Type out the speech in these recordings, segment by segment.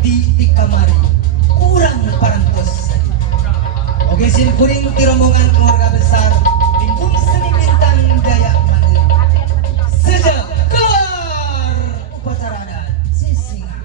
di kamari kurang parantos. Oke sin kuring ti rombongan keluarga besar Lingkung Seni Bintang Jaya Mandiri. Sejak kelar upacara dan sisinga.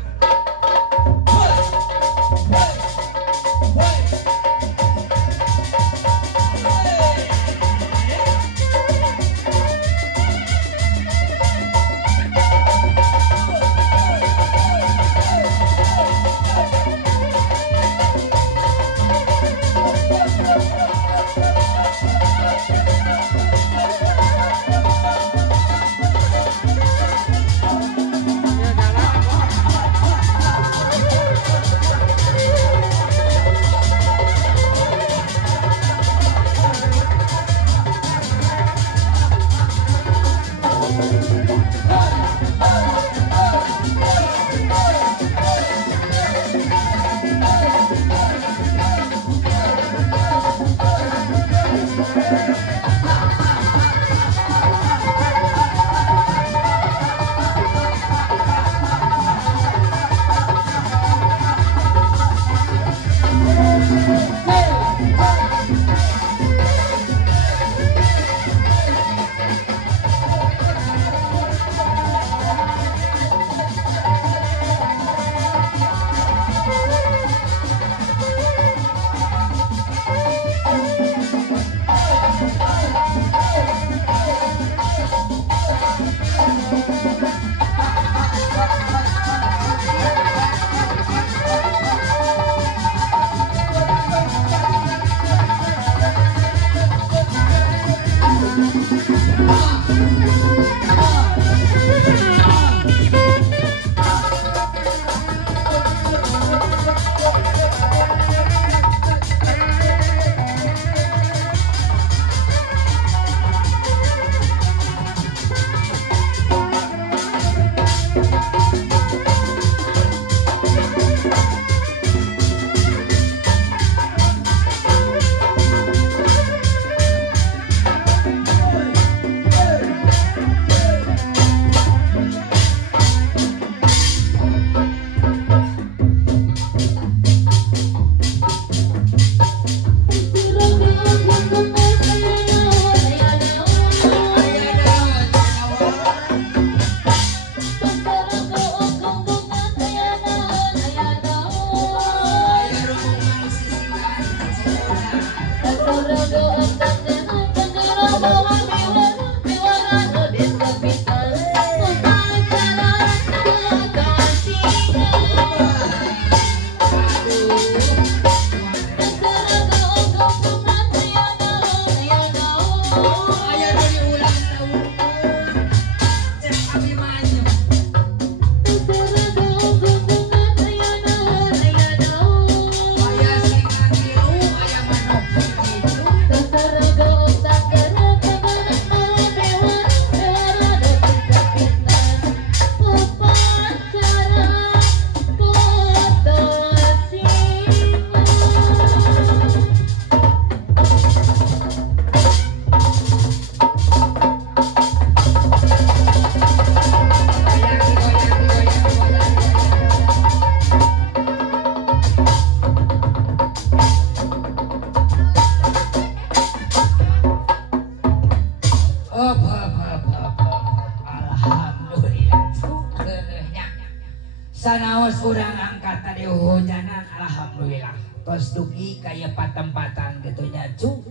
Sanaos urang angkat tadi hujanan alhamdulillah. Tos dugi kaya patempatan gitu nya cu.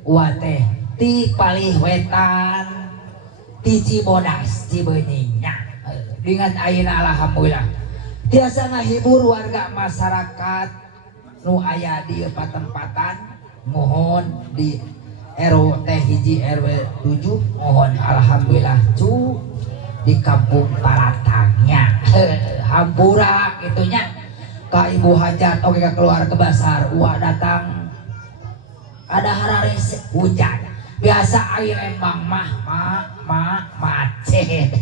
Wa teh ti palih wetan ti Cibodas Cibening nya. Dengan ayeuna alhamdulillah. Tiasa ngahibur warga masyarakat nu aya di patempatan mohon di RW hiji RW 7 mohon alhamdulillah cu di kampung Palatangnya hampura gitunya ka ibu hajat oke ka keluarga besar uah datang ada hararis hujan biasa air embang mah macet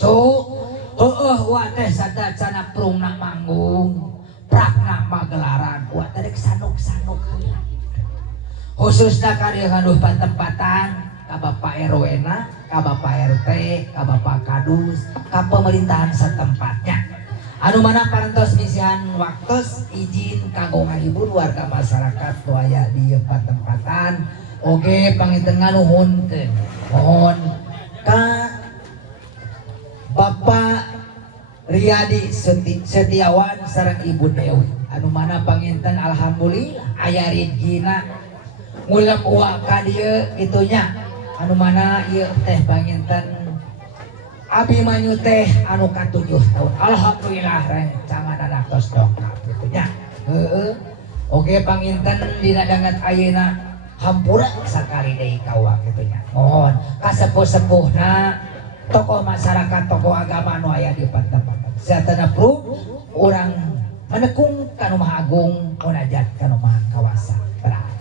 cuk wah teh sadacana prungna manggung prakna magelaran wah teh sanuk-sanuk khususna karya ngaduh patempatan ka Bapak RW na, ka Bapak RT, ka Bapak Kadus, ka pemerintahan setempatnya. anu mana parantos misihan waktos izin kanggo ngahibur warga masyarakat nu aya di tempatan oge panginten nganuhunkeun mohon ka Bapak Riyadi Setiawan sareng Ibu Dewi anu mana panginten alhamdulillah aya rezekina ngulem uak ka dieu gitunya anu mana ieu teh panginten abi manyu teh anu ka-7 tahun alhamdulillah rencangan anak tos dongkap gitunya oge panginten dina dangat ayeuna hampura sakali deui kawa gitunya mohon ka sepuh-sepuhna tokoh masyarakat tokoh agama anu aya di tempatan satana pru urang menekung kanu Maha Agung munajat kanu Maha Kawasa berat.